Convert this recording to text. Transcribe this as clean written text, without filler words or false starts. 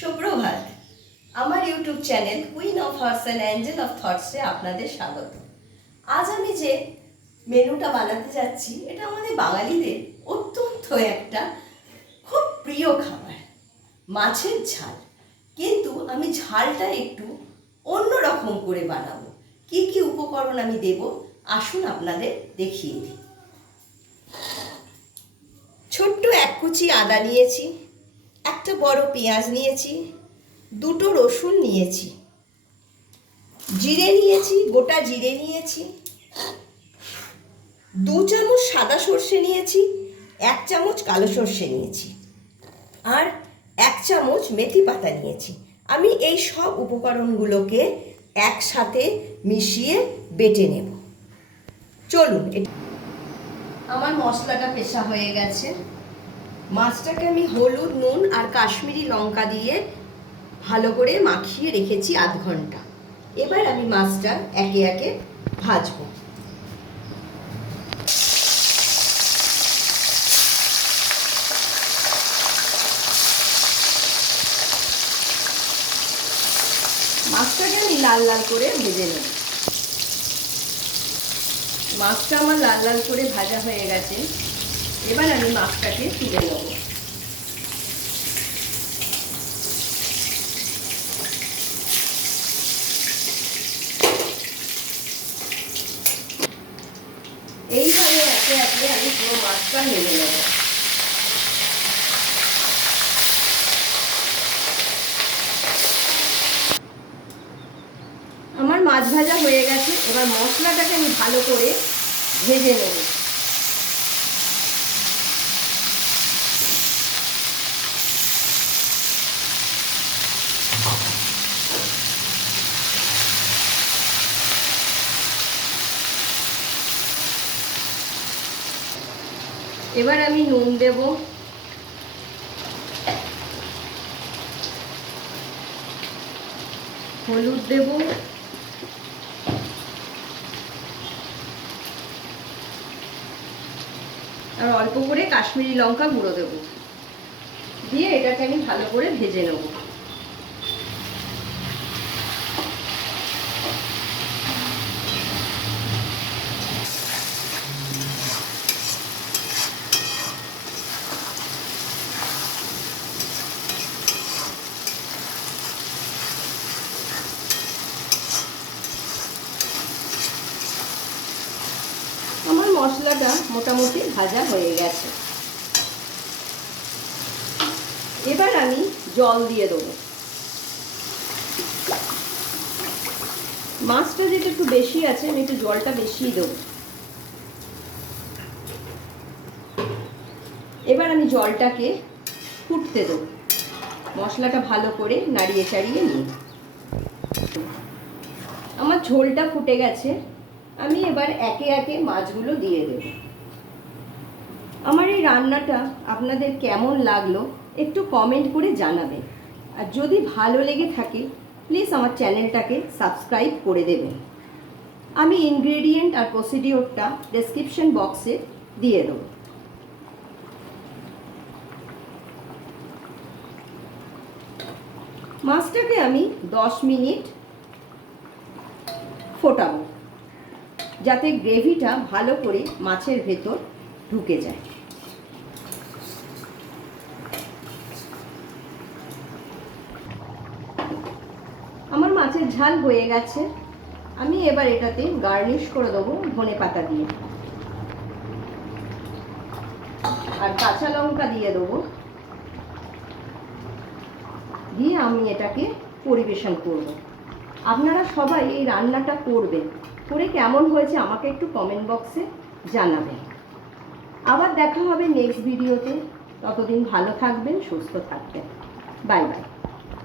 সুপ্রভাত। আমার YouTube channel queen of hearts and angel of থটসে আপনাদের স্বাগত। আজ আমি যে মেনুটা বানাতে যাচ্ছি এটা আমাদের বাঙালিদের অত্যন্ত একটা খুব প্রিয় খাবার, মাছের ঝাল। কিন্তু আমি ঝালটা একটু অন্য রকম করে বানাবো। কি কি উপকরণ আমি দেব আসুন আপনাদের দেখিয়ে দিই। ছোট্ট এক কুচি আদা নিয়েছি, একটা বড় পেঁয়াজ নিয়েছি, দুটো রসুন নিয়েছি, জিরে নিয়েছি, গোটা জিরে নিয়েছি, 2 চামচ সাদা সর্ষে নিয়েছি, 1 চামচ কালো সর্ষে নিয়েছি, আর 1 চামচ মেথি পাতা নিয়েছি। আমি এই সব উপকরণগুলোকে একসাথে মিশিয়ে বেটে নেব। চলুন, আমার মশলাটা পেশা হয়ে গেছে। মাছটাকে আমি হলুদ, নুন আর কাশ্মীরি লঙ্কা দিয়ে ভালো করে মাখিয়ে রেখেছি আধ ঘন্টা। এবার আমি মাছটা একে একে ভাজবো। মাছটাকে আমি লাল লাল করে ভেজে নেব। মাছটা আমার লাল লাল করে ভাজা হয়ে গেছে। এবার আমি মাছটাকে তুলে নেব। এইভাবে একে একে আমি পুরো মাছটা নেড়ে নেব। আমার মাছ ভাজা হয়ে গেছে। এবার মশলাটাকে আমি ভালো করে ভেজে নেব। এবার আমি নুন দেব, হলুদ দেব, আর অল্প করে কাশ্মীরি লঙ্কা গুঁড়ো দেব, দিয়ে এটাকে আমি ভালো করে ভেজে নেব। আমার মশলাটা মোটামুটি ভাজা হয়ে গেছে। এবার আমি জল দিয়ে দেবো। মাছটা যেটা একটু বেশি আছে আমি একটু জলটা বেশিই দেবো। এবার আমি জলটাকে ফুটতে দেবো। মশলাটা ভালো করে নাড়িয়ে চাড়িয়ে নিই। আমার ঝোলটা ফুটে গেছে। আমি এবার একে একে মাছগুলো দিয়ে দেব। আমার এই রান্নাটা আপনাদের কেমন লাগলো একটু কমেন্ট করে জানাবেন। আর যদি ভালো লেগে থাকে প্লিজ আমার চ্যানেলটাকে সাবস্ক্রাইব করে দেবেন। আমি ইনগ্রেডিয়েন্ট আর প্রসিডিওরটা ডেসক্রিপশন বক্সে দিয়ে দেবো। মাছটাকে আমি 10 মিনিট ফোটাবো যাতে গ্রেভিটা ভালো করে মাছের ভেতর ঢুকে যায়। আমার মাছের ঝাল হয়ে গেছে। আমি এবার এটাতে গার্নিশ করে দেবো ধনেপাতা দিয়ে, আর কাঁচা লঙ্কা দিয়ে দেবো, দিয়ে আমি এটাকে পরিবেশন করব। আপনারা সবাই এই রান্নাটা করবেন, করে কেমন হয়েছে আমাকে একটু কমেন্ট বক্সে জানাবেন। আবার দেখা হবে নেক্সট ভিডিওতে। ততদিন ভালো থাকবেন, সুস্থ থাকবেন। Bye bye.